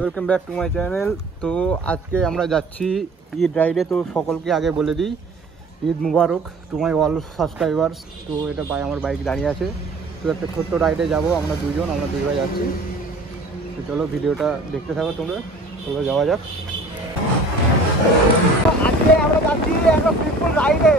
Welcome back to my channel. তো আজকে আমরা যাচ্ছি ঈদ রাইডে। তো সকলকে আগে বলে দিই ঈদ মুবারক টু মাই অল সাবস্ক্রাইবার্স। তো এটা আমার বাইক দাঁড়িয়ে আছে। তো একটা ছোট্ট রাইডে যাব আমরা দুজন, আমরা দুই ভাই যাচ্ছি। তো চলো ভিডিওটা দেখতে থাকো তোমরা, চলো যাওয়া যাক। আজকে আমরা যাচ্ছি একটা পিপল রাইডে।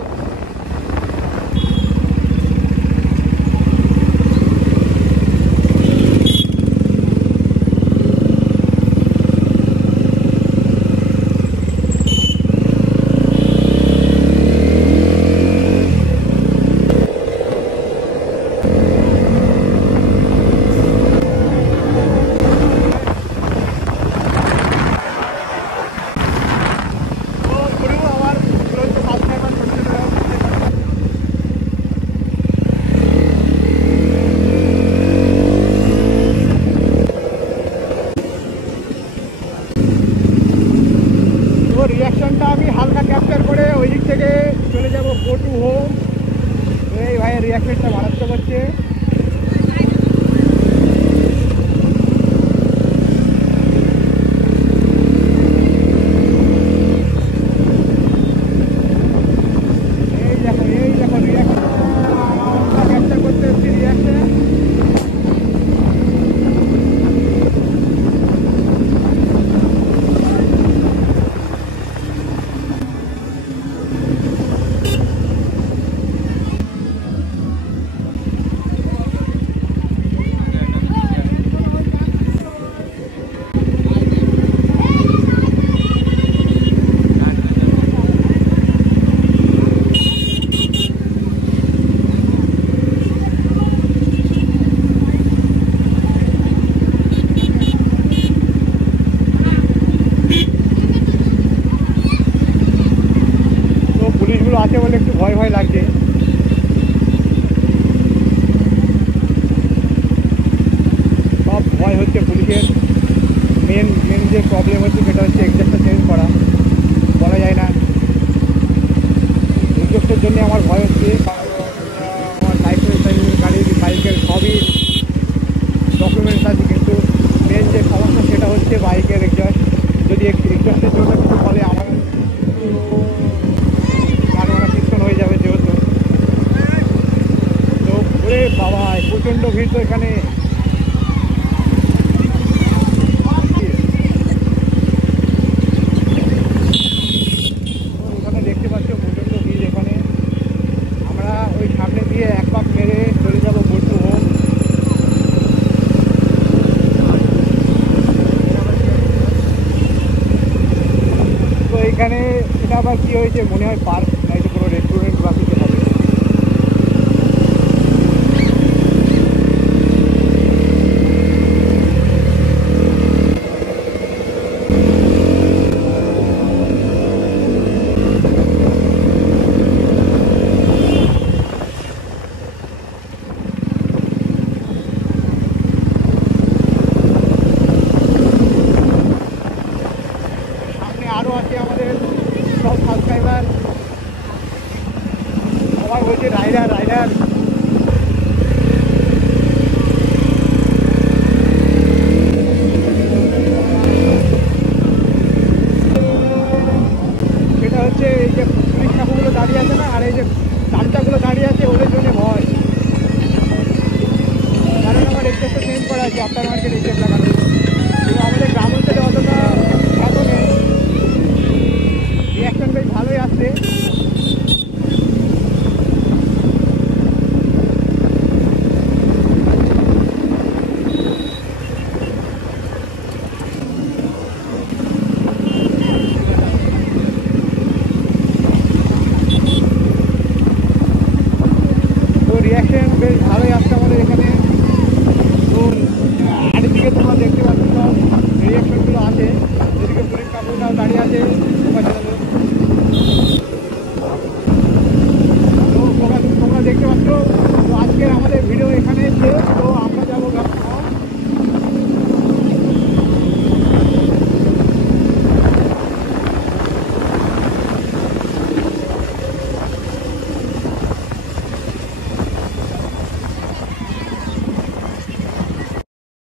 রিয়াকশনটা আমি হালকা ক্যাপচার করে ওই দিক থেকে চলে যাব গো টু হোম। এই ভাইয়ের রিয়াকশনটা মারাত্মক হচ্ছে। এই দেখো রিয়াকশন ক্যাপচার করতে এসেছি রিয়াকশন। পুলিশগুলো আছে বলে একটু ভয় ভয় লাগছে। সব ভয় হচ্ছে পুলিশের। মেন যে প্রবলেম হচ্ছে সেটা হচ্ছে এক্সাস্টটা চেঞ্জ করা, বলা যায় না। এক্সাস্টের জন্য আমার ভয় হচ্ছে। আমার বাইকের সবই ডকুমেন্টস আছে, কিন্তু মেন যে সমস্যা সেটা হচ্ছে বাইকের এক্সাস্ট। যদি এক্সাস্টের জন্য কিছু ফলে আমার হয়ে যাবে যেহেতু। তো ঘুরে বাবা প্রচণ্ড ভিড় তো এখানে। এখানে দেখতে পাচ্ছ প্রচণ্ড ভিড় এখানে। আমরা ওই সামনে দিয়ে এক পাক মেরে চলে যাবো গো টু হোম। তো এখানে এটা আবার কি হয়েছে মনে হয় পার্ক, নয়তো কোনো রেস্টুরেন্ট বা কিছু হবে।